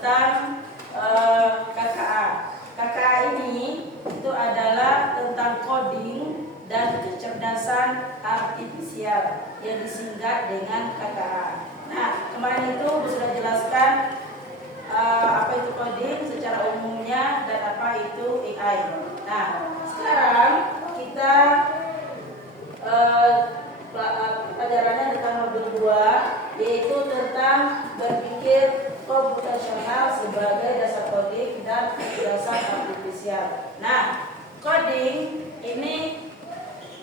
tentang KKA. KKA ini itu adalah tentang coding dan kecerdasan artifisial yang disingkat dengan KKA. Nah, kemarin itu sudah jelaskan apa itu coding secara umumnya dan apa itu AI. Nah, sekarang kita pelajarannya tentang modul 2, yaitu tentang berpikir komputasional sebagai dasar coding dan kecerdasan artifisial. Nah, coding ini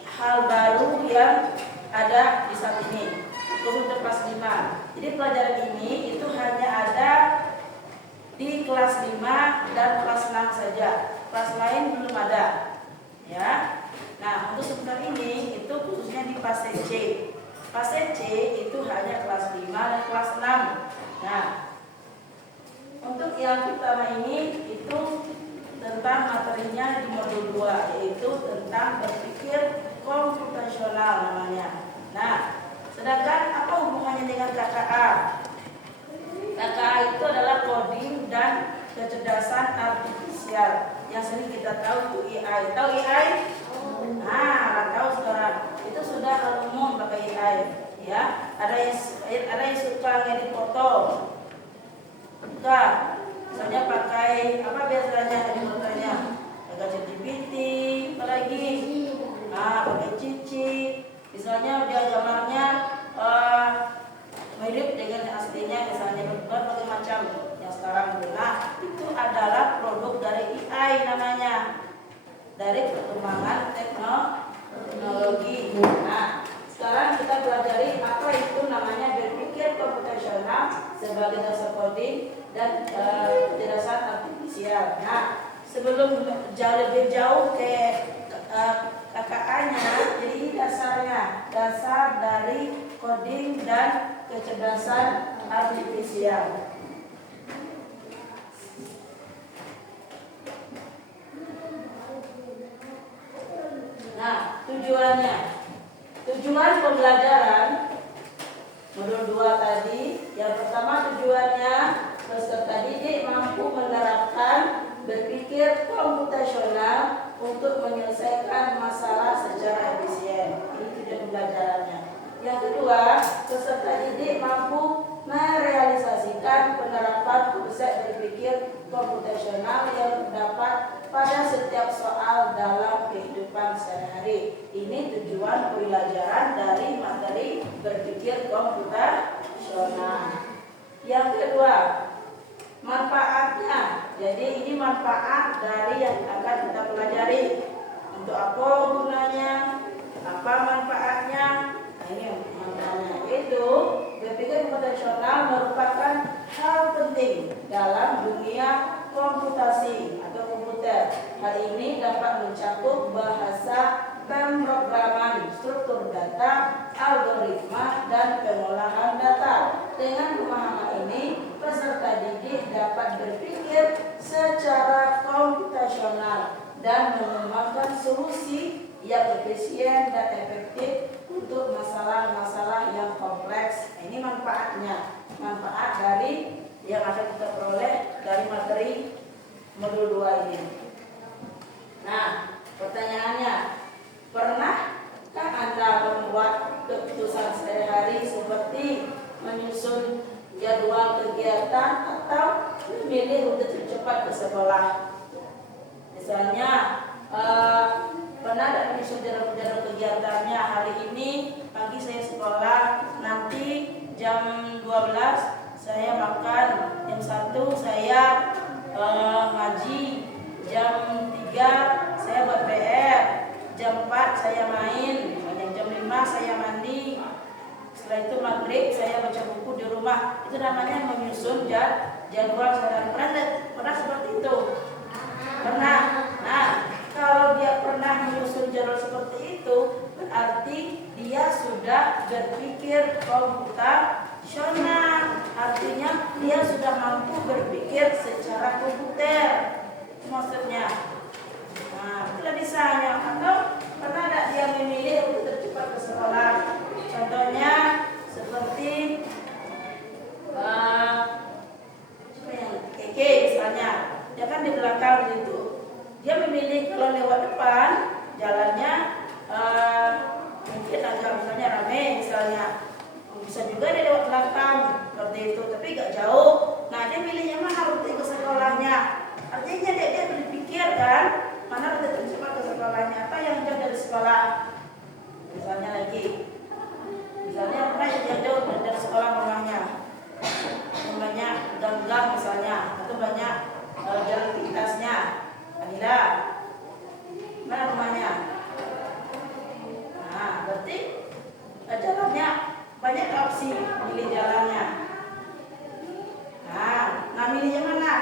hal baru yang ada di saat ini, khusus untuk kelas 5. Jadi pelajaran ini itu hanya ada di kelas 5 dan kelas 6 saja. Kelas lain belum ada. Ya. Nah, untuk sebentar ini itu khususnya di fase C. Fase C itu hanya kelas 5 dan kelas 6. Nah, untuk yang pertama ini itu tentang materinya di modul 2, yaitu tentang berpikir komputasional namanya. Nah, sedangkan apa hubungannya dengan KKA? KKA itu adalah coding dan kecerdasan artifisial. Yang sering kita tahu itu AI. Tahu AI? Nah, tahu sekarang. Itu sudah hal umum pakai AI. Ya, ada yang suka ngedit foto. Bukan. Misalnya pakai apa biasanya di fotonya? Pakai ChatGPT, apalagi? Nah, pakai Cici. Misalnya dia gambarnya mirip dengan aslinya, misalnya berbagai macam yang sekarang. Nah, itu adalah produk dari AI namanya, dari perkembangan teknologi. Nah, sekarang kita pelajari apa itu namanya berpikir komputasional sebagai dasar coding dan kecerdasan artifisial. Nah, sebelum lebih jauh ke KKA-nya, jadi ini dasar dari coding dan kecerdasan artifisial. Nah, tujuan pembelajaran modul 2 tadi, yang pertama tujuannya peserta didik mampu menerapkan berpikir komputasional untuk menyelesaikan masalah secara efisien. Ini tujuan pembelajarannya. Yang kedua, peserta didik mampu merealisasikan penerapan konsep berpikir komputasional yang terdapat pada setiap soal dalam kehidupan sehari-hari. Ini tujuan pembelajaran dari materi berpikir komputasional. Yang kedua, manfaatnya. Jadi ini manfaat dari yang akan kita pelajari. Untuk apa gunanya? Apa manfaatnya? Nah, ini manfaatnya. Itu berpikir komputasional merupakan hal penting dalam dunia komputasi atau komputer. Hal ini dapat mencakup bahasa pemrograman, struktur data, algoritma, dan pengolahan data. Dengan pemahaman ini, peserta didik dapat berpikir secara komputasional dan mengembangkan solusi yang efisien dan efektif untuk masalah-masalah yang kompleks. Ini manfaatnya, manfaat dari yang akan kita peroleh dari materi modul 2 ini. Nah, pertanyaannya, pernahkah Anda membuat keputusan sehari-hari seperti menyusun jadwal kegiatan atau memilih rute tercepat ke sekolah? Misalnya, pernah ada menyusun jadwal kegiatannya, hari ini pagi saya sekolah, nanti jam 12 saya makan, jam 1 saya ngaji, jam 3 saya buat PR, jam 4 saya main, jam 5 saya mandi, setelah itu maghrib saya baca buku di rumah. Itu namanya menyusun jadwal sehari-hari. Pernah seperti itu? Pernah. Nah, kalau dia pernah menyusun jadwal seperti itu, berarti dia sudah berpikir komputasional. Artinya dia sudah mampu berpikir secara komputer. Maksudnya, nah, itu bisa hanya. Atau pernah ada dia memilih untuk tercepat ke sekolah. Contohnya seperti misalnya, dia kan di belakang gitu. Dia memilih kalau lewat depan jalannya mungkin agak misalnya rame misalnya, bisa juga dia lewat belakang seperti itu, tapi gak jauh. Nah dia milihnya mana rute ke sekolahnya. Artinya dia berpikir kan, mana rute tercepat ke sekolahnya, apa yang jauh dari sekolah. Misalnya lagi, misalnya apa yang jauh dari sekolah rumahnya, banyak gang-gang misalnya, atau banyak jalan pintasnya. Adila, mana rumahnya? Nah, berarti jalannya banyak opsi milih jalannya. Nah milihnya mana?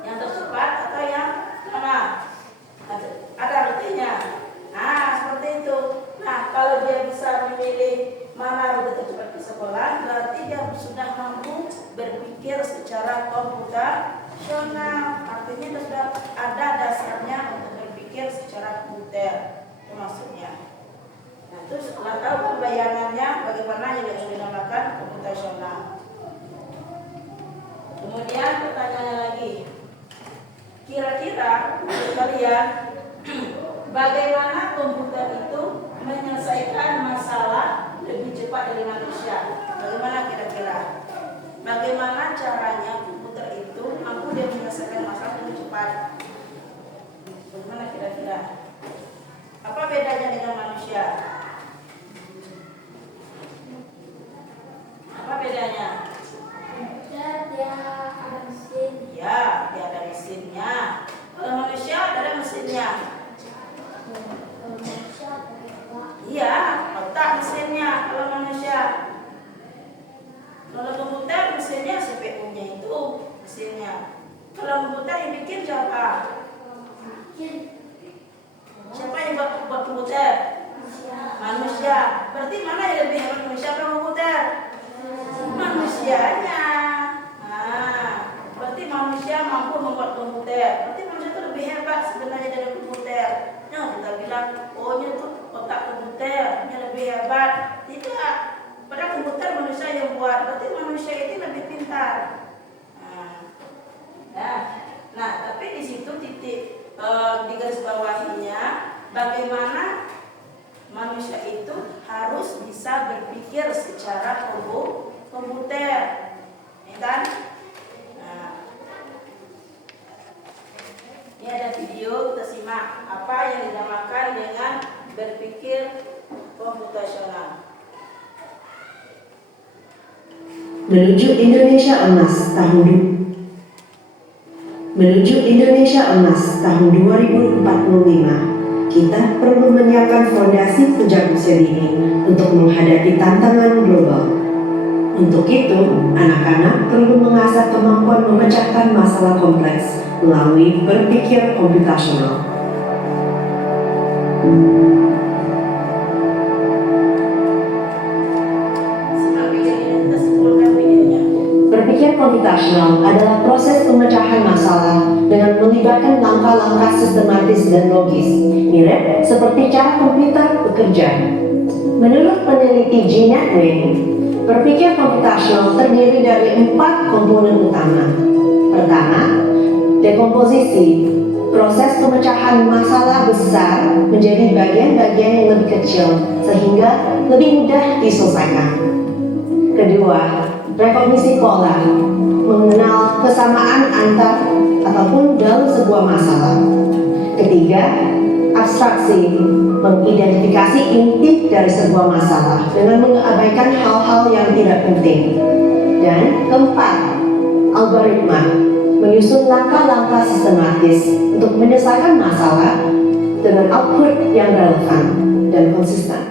Yang tercepat atau yang mana? Ada rutenya. Nah, seperti itu. Nah, kalau dia bisa memilih mana rute tercepat ke sekolah, berarti dia sudah mampu berpikir secara komputasional. Artinya dia sudah ada dasarnya untuk berpikir secara komputer. Itu maksudnya. Nah, itu setelah tahu bayangannya bagaimana yang dinamakan komputasional. Kemudian pertanyaannya lagi, kira-kira kalian bagaimana komputer itu menyelesaikan masalah lebih cepat dari manusia? Bagaimana kira-kira? Bagaimana caranya komputer itu mampu dia menyelesaikan masalah lebih cepat? Bagaimana kira-kira? Apa bedanya dengan manusia? Apa bedanya? Dia ada mesin. Ya, dia ada mesinnya. Kalau manusia ada mesinnya. Iya, otak mesinnya kalau manusia. Kalau komputer mesinnya CPU-nya itu mesinnya. Kalau komputer yang bikin siapa? Siapa yang buat komputer? Manusia. Berarti mana yang lebih hebat, manusia atau komputer? Manusianya. Nah, berarti manusia mampu membuat komputer. Berarti manusia itu lebih hebat sebenarnya dari komputer. Nah, kita bilang, oh ini tuh otak komputer, ini lebih hebat. Tidak, pada komputer manusia yang buat. Berarti manusia itu lebih pintar. Nah, tapi di situ titik di garis bawahinya, bagaimana manusia itu harus bisa berpikir secara komputer, ya kan? Nah, ini ada video, kita simak apa yang dinamakan dengan berpikir komputasional. Menuju Indonesia Emas tahun 2045, kita perlu menyiapkan fondasi sejak usia dini untuk menghadapi tantangan global. Untuk itu, anak-anak perlu mengasah kemampuan memecahkan masalah kompleks melalui berpikir komputasional. Berpikir komputasional adalah proses pemecahan masalah dengan melibatkan langkah-langkah sistematis dan logis, mirip seperti cara komputer bekerja. Menurut peneliti Jeanette Wayne, berpikir komputasional terdiri dari 4 komponen utama. Pertama, dekomposisi, proses pemecahan masalah besar menjadi bagian-bagian yang lebih kecil sehingga lebih mudah diselesaikan. Kedua, rekognisi pola, mengenal kesamaan antar ataupun dalam sebuah masalah. Ketiga, abstraksi, mengidentifikasi inti dari sebuah masalah dengan mengabaikan hal-hal yang tidak penting. Dan keempat, algoritma, menyusun langkah-langkah sistematis untuk menyelesaikan masalah dengan output yang relevan dan konsisten.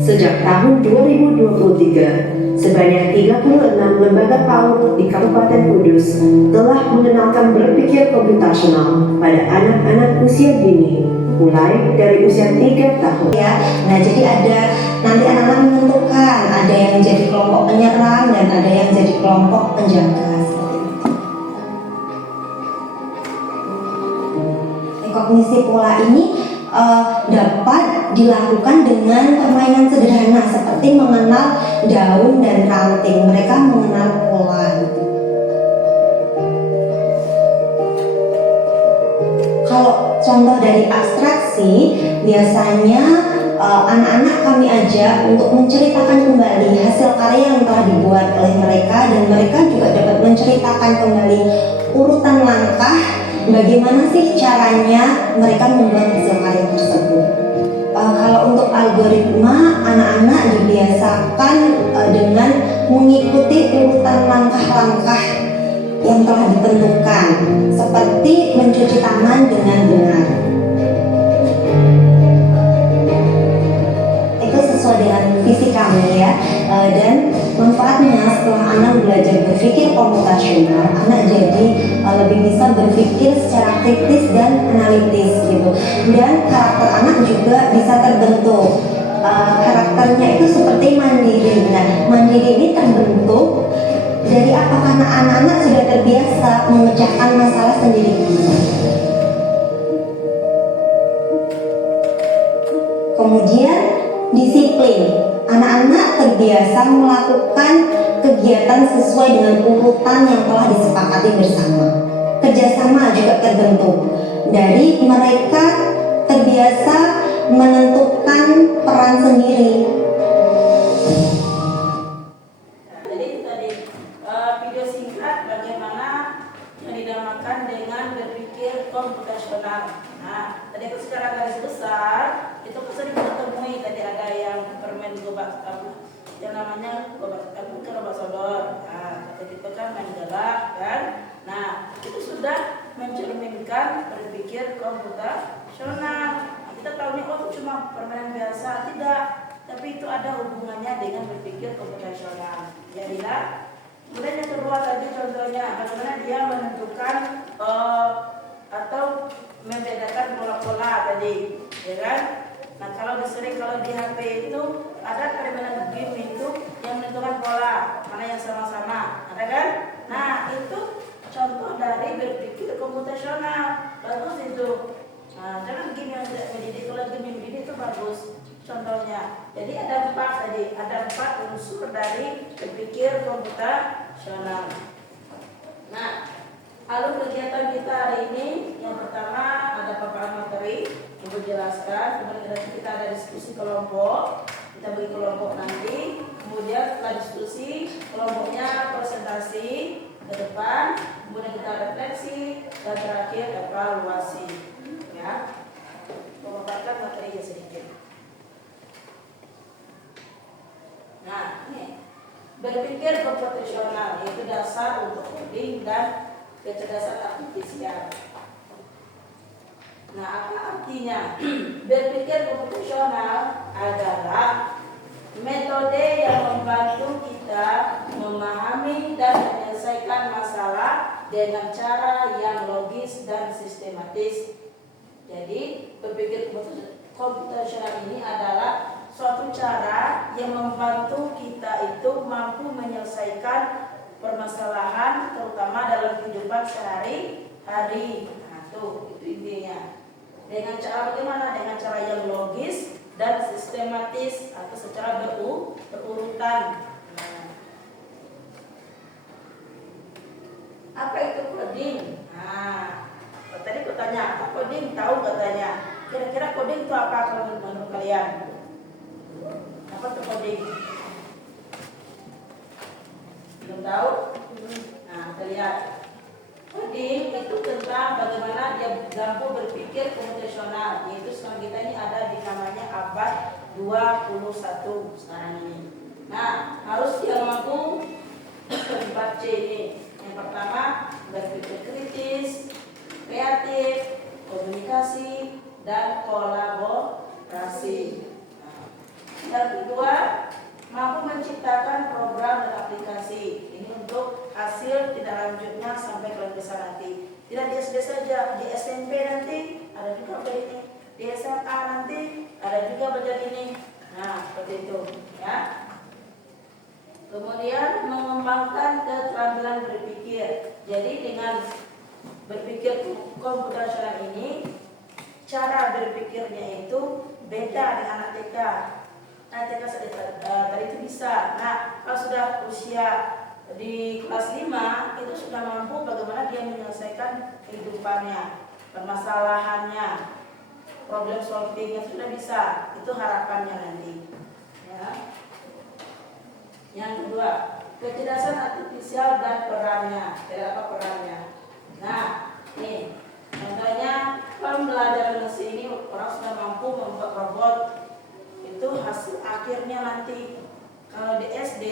Sejak tahun 2023, sebanyak 36 lembaga PAUD di Kabupaten Kudus telah mengenalkan berpikir komputasional pada anak-anak usia dini, mulai dari usia 3 tahun. Ya, nah jadi ada nanti anak-anak menentukan ada yang jadi kelompok penyerang dan ada yang jadi kelompok penjaga. Rekognisi pola ini dapat dilakukan dengan permainan sederhana seperti mengenal daun dan ranting. Mereka mengenal pola biasanya anak-anak kami ajak untuk menceritakan kembali hasil karya yang telah dibuat oleh mereka, dan mereka juga dapat menceritakan kembali urutan langkah bagaimana sih caranya mereka membuat hasil karya tersebut. Kalau untuk algoritma, anak-anak dibiasakan dengan mengikuti urutan langkah-langkah yang telah ditentukan, seperti mencuci tangan dengan benar. Itu sesuai dengan visi kami ya. Dan manfaatnya setelah anak belajar berpikir komputasional, anak jadi lebih bisa berpikir secara kritis dan analitis gitu. Dan karakter anak juga bisa terbentuk. Karakternya itu seperti mandiri. Nah, mandiri ini terbentuk dari apa? Karena anak-anak sudah terbiasa memecahkan masalah sendiri. Kemudian disiplin. Anak-anak terbiasa melakukan kegiatan sesuai dengan urutan yang telah disepakati bersama. Kerjasama juga terbentuk dari mereka terbiasa menentukan peran sendiri. Jadi itu tadi video singkat bagaimana yang dinamakan dengan berpikir komputasional. Nah, tadi aku secara garis besar itu sering ditemui. Tadi ada yang permen gobak yang namanya gobak sodor. Nah, tadi itu kan main galak kan. Nah, itu sudah mencerminkan berpikir komputasional. Nah, kita tahu nih, oh itu cuma permainan biasa, tidak, tapi itu ada hubungannya dengan berpikir komputasional. Jadilah. Kemudian yang kedua tadi contohnya bagaimana dia menentukan atau membedakan pola-pola tadi, ya kan? Nah kalau di HP itu ada permainan game itu yang menentukan pola mana yang sama-sama, ada kan? Nah itu contoh dari berpikir komputasional, bagus itu. Nah, jangan game yang tidak mendidik, kalau game yang mendidik itu bagus contohnya. Jadi ada empat unsur dari berpikir komputasional. Nah, alur kegiatan kita hari ini yang pertama ada paparan materi untuk jelaskan, kemudian kita ada diskusi kelompok, kita bagi kelompok nanti, kemudian setelah diskusi kelompoknya presentasi ke depan, kemudian kita refleksi dan terakhir evaluasi. Ya, memaparkan materinya sedikit. Nah, ini berpikir komputasional yaitu dasar untuk coding dan kecerdasan artifisial. Nah, apa artinya? Berpikir komputasional adalah metode yang membantu kita memahami dan menyelesaikan masalah dengan cara yang logis dan sistematis. Jadi, berpikir komputasional ini adalah suatu cara yang membantu kita itu mampu menyelesaikan permasalahan terutama dalam kehidupan sehari-hari. Nah, itu intinya. Dengan cara bagaimana? Dengan cara yang logis dan sistematis atau secara berurutan. Nah, apa itu coding? Nah, tadi aku tanya, apa coding? Tahu katanya. Kira-kira coding itu apa kalau menurut kalian? Apa itu coding? Belum tahu? Nah, kita lihat. Coding itu tentang bagaimana dia mampu berpikir komputasional. Yaitu sekarang kita ini ada di namanya abad 21 sekarang ini. Nah, harus dia mampu 4C ini. Yang pertama, berpikir kritis, kreatif, komunikasi, dan kolaborasi. Yang kedua, mampu menciptakan program dan aplikasi. Ini untuk hasil tidak lanjutnya sampai kelas besar nanti. Tidak di SD saja, di SMP nanti ada juga belajar ini, di SMA nanti ada juga belajar ini. Nah, seperti itu, ya. Kemudian mengembangkan keterampilan berpikir. Jadi dengan berpikir komputasional ini, cara berpikirnya itu beda dengan anak TK. Anak TK tadi itu bisa. Nah, kalau sudah usia di kelas 5 itu sudah mampu bagaimana dia menyelesaikan kehidupannya, permasalahannya. problem solvingnya sudah bisa. Itu harapannya nanti. Ya. Yang kedua, kecerdasan artifisial dan perannya. Apa perannya? Nah, nih contohnya pembelajaran mesin ini orang sudah mampu membuat robot. Itu hasil akhirnya nanti. Kalau di SD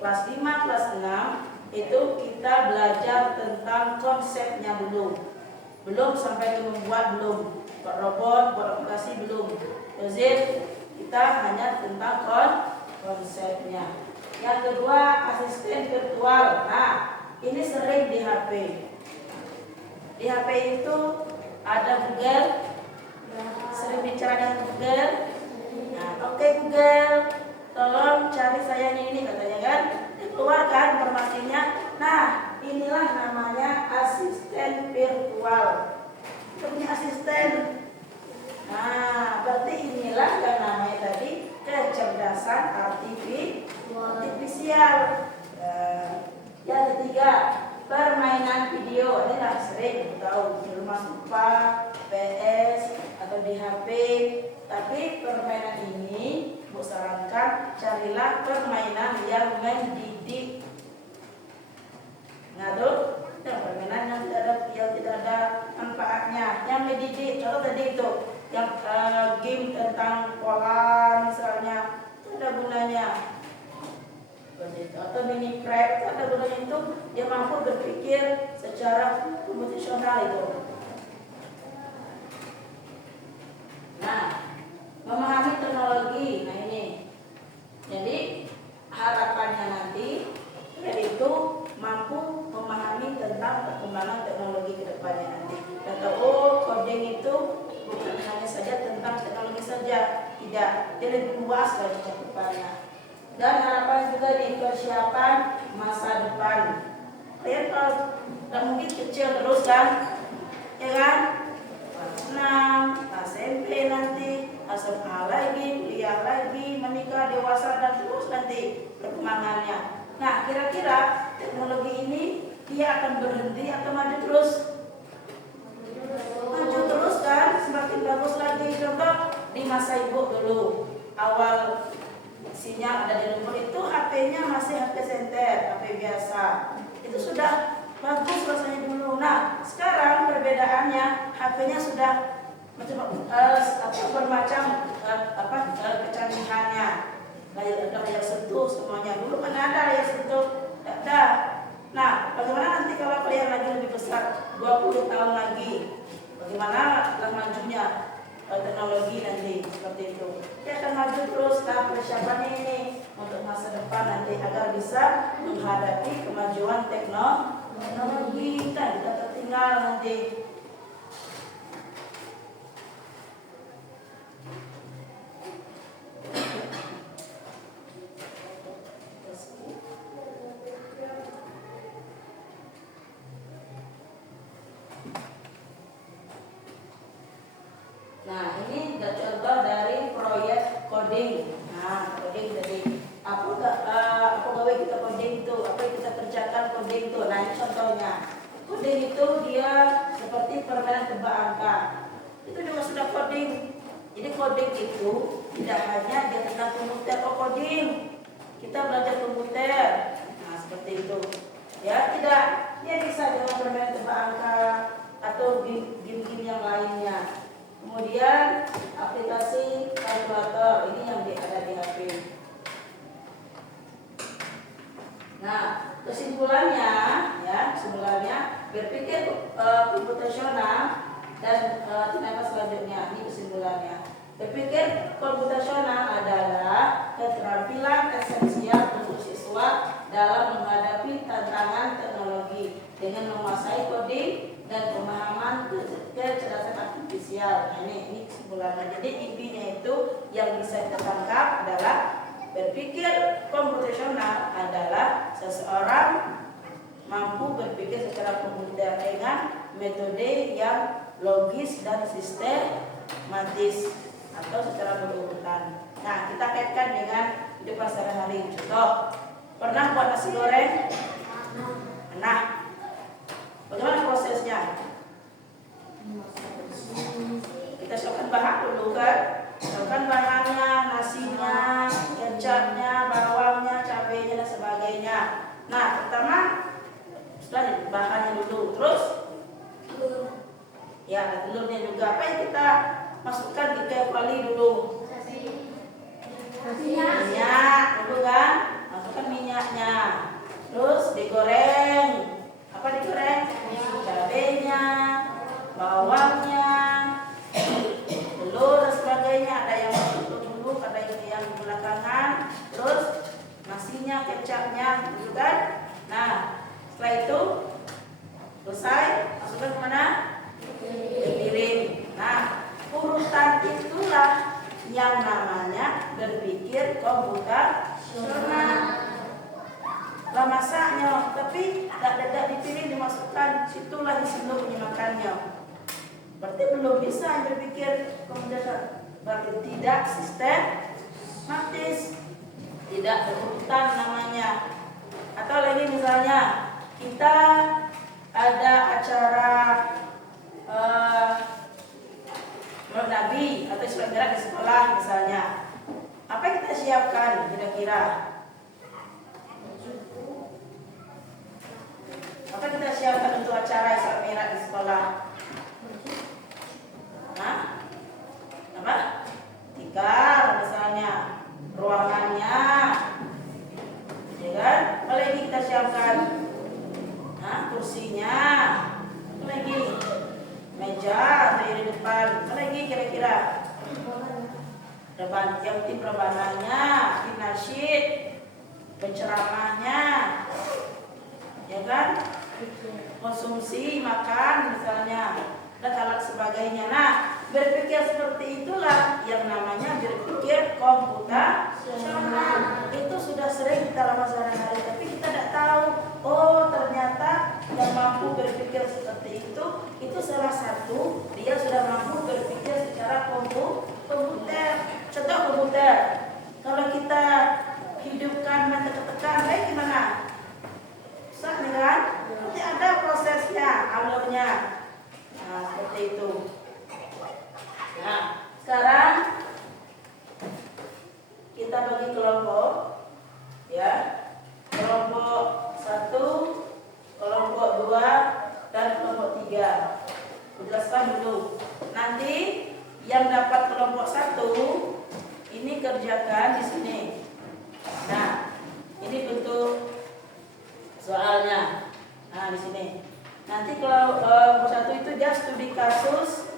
kelas 5, kelas 6 itu kita belajar tentang konsepnya dulu. Belum sampai ke membuat, belum. Buat robot, buat aplikasi belum. Jadi kita hanya tentang konsepnya. Yang kedua, asisten virtual. Nah, ini sering di HP. Di HP itu ada Google. Sering bicara dengan Google. Nah, oke Google, tolong cari saya ini katanya kan. Dikeluarkan informasinya. Nah, inilah namanya asisten virtual. Kita punya asisten. Nah, berarti inilah yang namanya tadi kecerdasan artifisial. Yang ketiga, permainan video. Ini lah sering tahu di rumah lupa, PS atau di HP. Tapi permainan ini Bu sarankan carilah permainan yang mendidik. Nah tuh, permainan yang tidak ada manfaatnya, yang mendidik. Contoh tadi itu, yang game tentang pola misalnya, itu ada gunanya. Atau mini crab, itu ada gunanya, itu dia mampu berpikir secara komputasional itu. Nah, memahami teknologi. Nah ini, jadi harapannya nanti yaitu mampu memahami tentang perkembangan teknologi ke depannya nanti. Dan tahu coding itu bukan hanya saja tentang teknologi saja, tidak, dia lebih luas dari cakupannya. Dan harapan juga di persiapan masa depan. Kalian kalau nggak mungkin kecil terus kan, ya kan? 6, SMP nanti, SMA lagi, kuliah lagi, menikah, dewasa, dan terus nanti perkembangannya. Nah, kira-kira teknologi ini dia akan berhenti atau maju terus? Maju terus kan, semakin bagus lagi. Contoh di masa ibu dulu, awal sinyal ada di rumah itu HP-nya masih HP senter, HP biasa. Itu sudah bagus rasanya dulu. Nah, sekarang perbedaannya HP-nya sudah bermacam kecanggihannya. Layar sentuh semuanya. Dulu kan ada layar sentuh, tidak ada. Nah, bagaimana nanti kalau kalian lagi lebih besar, 20 tahun lagi, bagaimana majunya teknologi nanti seperti itu? Dia akan maju terus. Nah, persiapannya ini untuk masa depan nanti agar bisa menghadapi kemajuan teknologi. Kita tertinggal nanti. Nah, ini contoh dari proyek coding. Nah, coding tadi. Apa gawe kita coding itu? Apa yang kita kerjakan coding itu? Nah, ini contohnya. Coding itu dia seperti permainan tebak angka. Itu juga sudah coding. Jadi coding itu tidak hanya dia tentang komputer. Coding kita belajar komputer. Nah, seperti itu. Ya, tidak. Dia bisa dengan permainan tebak angka atau game-game yang lainnya. Kemudian aplikasi kalkulator ini yang ada di HP. Nah, kesimpulannya berpikir komputasional dan tindakan selanjutnya. Ini kesimpulannya. Berpikir komputasional adalah keterampilan esensial untuk siswa dalam menghadapi tantangan teknologi dengan menguasai coding dan pemahaman kecerdasan artifisial. Nah, ini kesimpulannya. Jadi intinya itu yang bisa kita tangkap adalah berpikir komputasional adalah seseorang mampu berpikir secara komputer dengan metode yang logis dan sistematis atau secara berurutan. Nah, kita kaitkan dengan hidup sehari-hari. Contoh, pernah buat nasi goreng? Nah, bagaimana prosesnya? Kita siapkan bahan. Ya, ada telurnya juga. Apa yang kita masukkan di kecuali dulu? Minyak dulu kan? Masukkan minyaknya. Terus digoreng. Apa digoreng? Cabenya, bawangnya, telur dan sebagainya. Ada yang masuk dulu, ada yang belakangan. Terus nasinya, kecapnya, gitu kan? Nah, setelah itu selesai, masukkan kemana? Ke piring. Nah, urutan itulah yang namanya berpikir komputasional. Lah masaknya, tapi tak dadak di piring dimasukkan, situlah disini makannya. Berarti belum bisa berpikir komputasional. Berarti tidak sistematis, tidak berurutan namanya. Atau lagi misalnya kita ada acara Maulid Nabi atau Isra Mi'raj di sekolah misalnya. Apa yang kita siapkan kira-kira? Apa yang kita siapkan untuk acara Isra Mi'raj di sekolah? Hah? Apa? Tikar misalnya, ruangannya, ya kan? Apa lagi kita siapkan? Kursinya, apa lagi? Meja di depan, apa lagi kira-kira? Depan yang tim rebanannya, tim nasyid, penceramahnya, ya kan? Konsumsi makan misalnya dan alat sebagainya. Nah, berpikir seperti itulah yang namanya berpikir komputasional. Itu sudah sering kita lakukan sehari-hari, tapi kita tidak tahu. Oh, ternyata yang mampu berpikir seperti itu salah satu dia sudah mampu berpikir secara komputer. Contoh komputer, kalau kita hidupkan tekan, gimana? Susah kan? Nanti ada prosesnya, alurnya. Nah, seperti itu. Nah, sekarang kita bagi kelompok, ya. Kelompok 1, kelompok 2, dan kelompok 3. Jelaskan dulu. Nanti yang dapat kelompok 1 ini kerjakan di sini. Nah, ini bentuk soalnya. Nah, di sini. Nanti kalau kelompok 1 itu dia studi kasus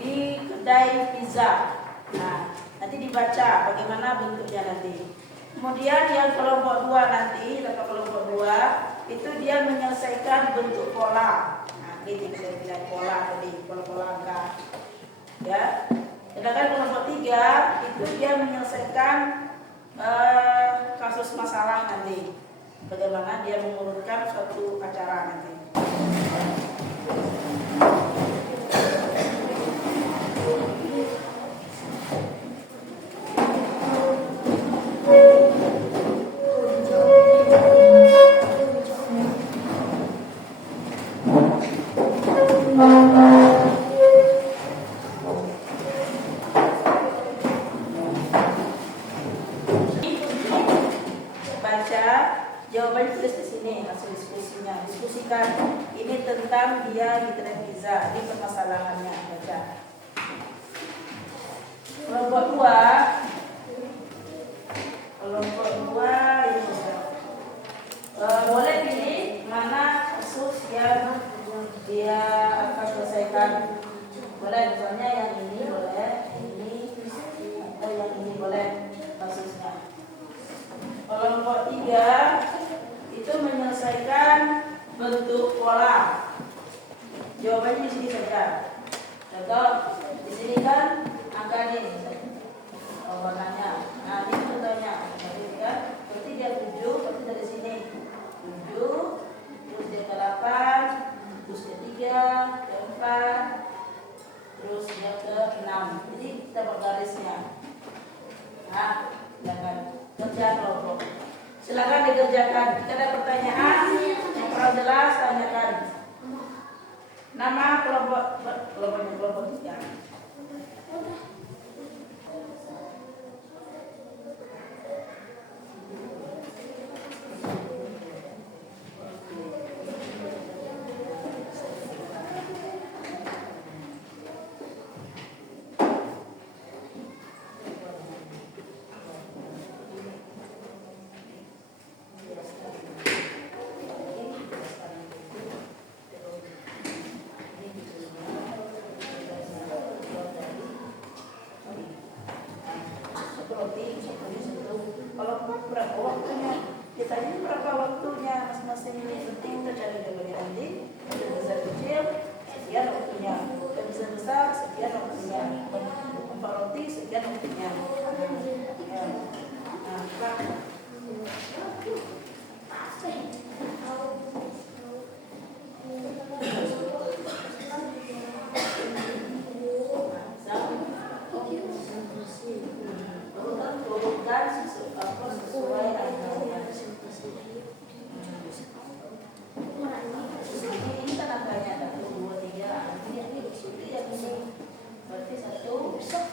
di kedai pizza. Nah, nanti dibaca bagaimana bentuknya nanti. Kemudian yang kelompok 2 nanti, dapat kelompok 2 itu dia menyelesaikan bentuk pola. Nah, ini kita bilang pola tadi, pola-pola angka. Ya. Sedangkan kelompok 3 itu dia menyelesaikan kasus masalah nanti. Bagaimana dia mengurutkan suatu acara nanti. Jawabannya tulis di sini hasil diskusinya. Diskusikan ini tentang dia di kedai pizza. Ini permasalahannya. Baca. Kelompok 2. Kelompok 2 ini boleh pilih mana kasus yang dia akan selesaikan. Boleh misalnya yang ini boleh, ini atau yang ini boleh kasusnya. Kelompok 3 itu menyelesaikan bentuk pola. Jawabannya di sini saja. Contoh di sini kan angka ini, warnanya. Nah, ini contohnya. Berarti dia 7, berarti dari sini 7, terus dia ke 8, terus ke 3, ke 4, terus dia ke 6. Jadi kita bergarisnya. Nah, silakan kerja kelompok. Silakan dikerjakan. Jika ada pertanyaan yang kurang jelas, tanyakan. Nama kelompok 3. ditanya berapa waktunya masing-masing ini penting kita cari jawabannya nanti. Yang besar kecil sekian waktunya, yang besar besar sekian waktunya, empat roti sekian waktunya. Ya. Nah, Pak. Bukan sesuai angkanya. Ini kan angkanya 1, 2, 3. Ini disini yang ini. Berarti 1, 5.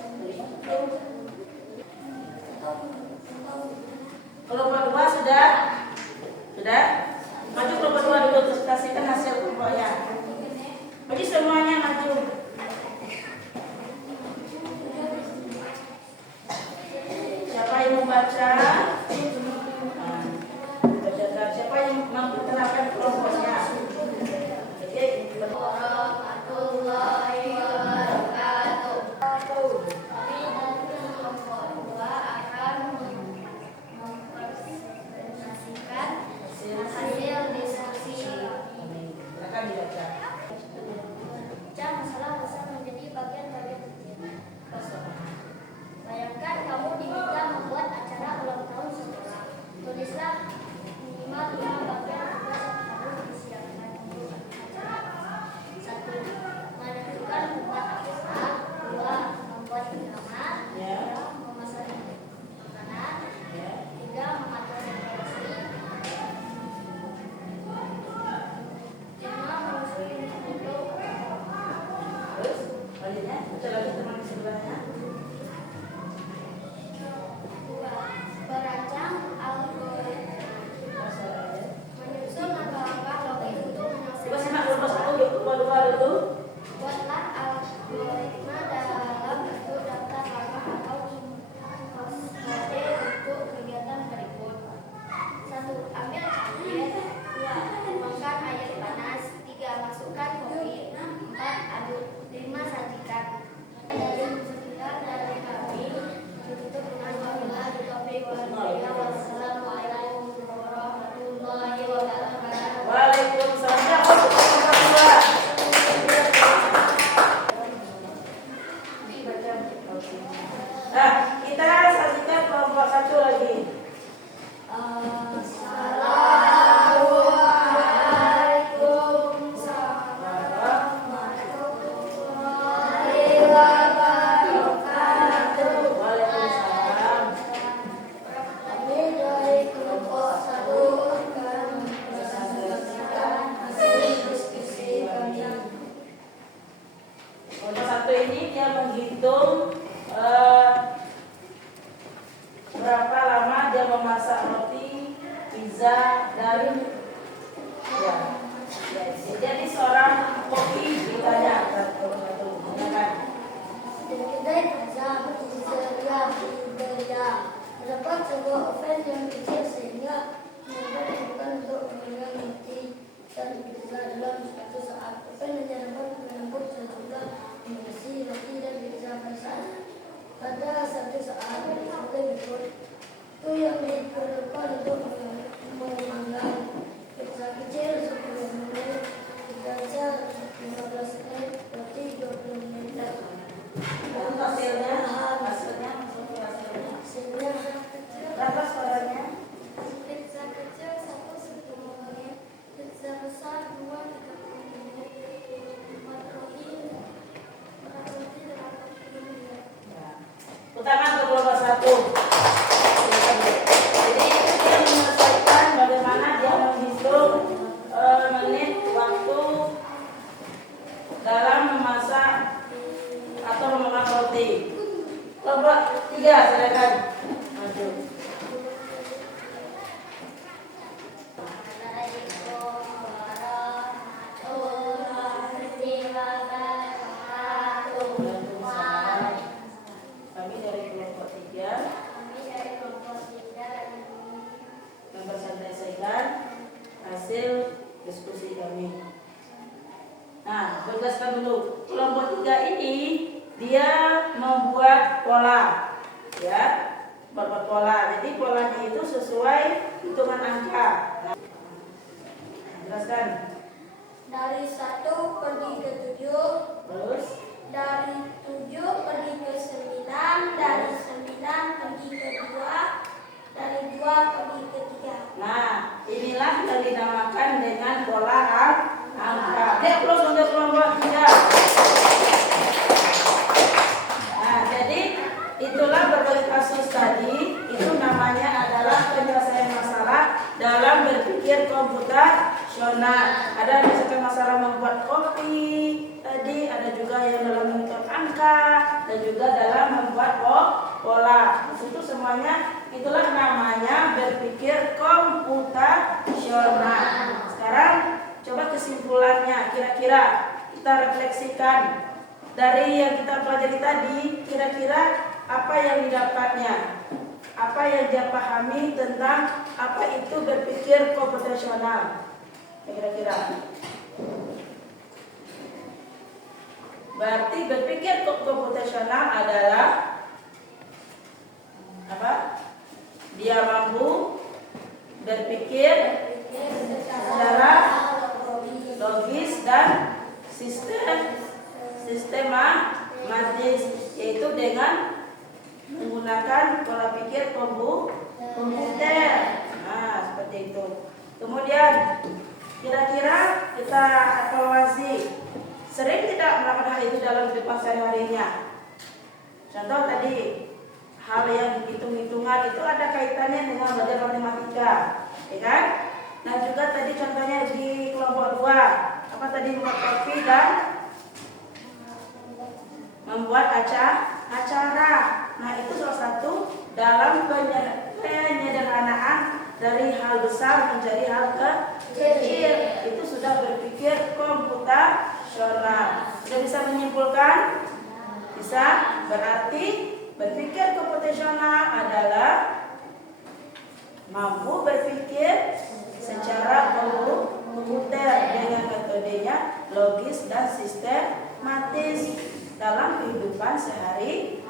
Kelompok 2 sudah? Sudah? Maju kelompok 2 dulu terus kasihkan hasil kelompoknya. Jadi semuanya maju. Siapa yang membaca? Bacakan. Siapa yang memperkenalkan kelompoknya? Oke. Warahmatullahi wabarakatuh. Kami dari kelompok 2 akan mempresentasikan hasil diskusi. Silakan dibaca. Baca masalah besar menjadi bagian-bagian kecil. Bayangkan kamu diminta membuat acara ulang tahun sekolah. Tulislah minimal 5 bagian tugas yang harus disiapkan untuk acara. 1. Menentukan membuat apa. 2. Membuat nama. Ya. 3. Memesan makanan. Ya. 3. Mengatur dekorasi. 5. Menyusun foto. Terus, selanjutnya baca lagi teman di sebelahnya. 2. Merancang algoritma. Menyusun langkah-langkah logis untuk Coba simak menyelesaikan kelompok 1 dua dulu. buatlah algoritma dalam bentuk daftar langkah atau kode untuk kegiatan berikut. 1. Ambil cangkir. 2. Tuangkan air panas. 3. Masukkan kopi. 4. Aduk. 5. Sajikan. Sekian dari kami. Tutup dengan wabillahi taufiq wal hidayah. Wassalamualaikum warahmatullahi wabarakatuh. Waalaikumsalam. Ya, kelompok 2. Nah, kita saksikan kelompok 1 lagi. Assalamualaikum warahmatullahi wabarakatuh. Waalaikumsalam. Kami dari kelompok 1 akan mempresentasikan hasil diskusi kami. Kelompok 1 ini dia menghitung berapa lama dia memasak roti, pizza, dan ya. Jadi seorang koki ditanya kelompok 1, ya kan? Di kedai pizza berbeda. Terdapat sebuah oven yang kecil sehingga memungkinkan untuk memanggang roti dan pizza dalam suatu saat. Oven hanya dapat menampung sejumlah mengisi roti dan pizza pada satu saat seperti berikut. Itu yang diperlukan untuk memanggang pizza kecil 10 menit, pizza 15 menit, roti 20 menit. Untuk hasilnya langsung ke hasilnya. Hasilnya Berapa suaranya? pizza kecil 1 10 menit, pizza besar 2 30 menit, 4 roti 80 menit. Ya. Utama untuk kelompok 1. Jadi dia menyelesaikan bagaimana dia menghitung menit waktu dalam memasak atau memakan roti. Kelompok 3 silakan maju. Assalamualaikum warahmatullahi wabarakatuh. Kami dari kelompok 3 Kami dari kelompok 3 mempresentasikan hasil diskusi kami. Nah, jelaskan dulu. Kelompok 3 ini dia membuat pola, ya. berbuat pola. Jadi polanya itu sesuai hitungan angka. Nah, jelaskan. Dari 1 pergi ke 7, Terus dari 7 pergi ke 9, dari 9 pergi ke 2, dari 2 pergi ke 3. nah, inilah yang dinamakan dengan pola angka. Plus untuk kelompok 3. Nah, jadi itulah berbagai kasus tadi. Itu namanya adalah penyelesaian masalah dalam berpikir komputasional. Ada misalkan masalah membuat kopi tadi, ada juga yang dalam menghitung angka, dan juga dalam membuat pola. Itu semuanya itulah namanya berpikir komputasional. Sekarang coba kesimpulannya, kira-kira kita refleksikan dari yang kita pelajari tadi, kira-kira apa yang didapatnya, apa yang dia pahami tentang apa itu berpikir komputasional, kira-kira. Berarti berpikir komputasional adalah apa? Dia mampu berpikir secara logis dan sistematis, yaitu dengan menggunakan pola pikir komputer. Nah, seperti itu. Kemudian kira-kira kita evaluasi, sering tidak melakukan hal itu dalam kehidupan sehari-harinya. Contoh tadi, hal yang hitung-hitungan itu ada kaitannya dengan belajar matematika, ya kan? Nah, juga tadi contohnya di kelompok 2, apa tadi, membuat kopi dan membuat acara. Nah, itu salah satu dalam penyederhanaan dari hal besar menjadi hal kecil. Itu sudah berpikir komputasional. Sudah bisa menyimpulkan? Bisa. Berarti berpikir komputasional adalah mampu berpikir secara komputer dengan metodenya logis dan sistematis dalam kehidupan sehari-hari.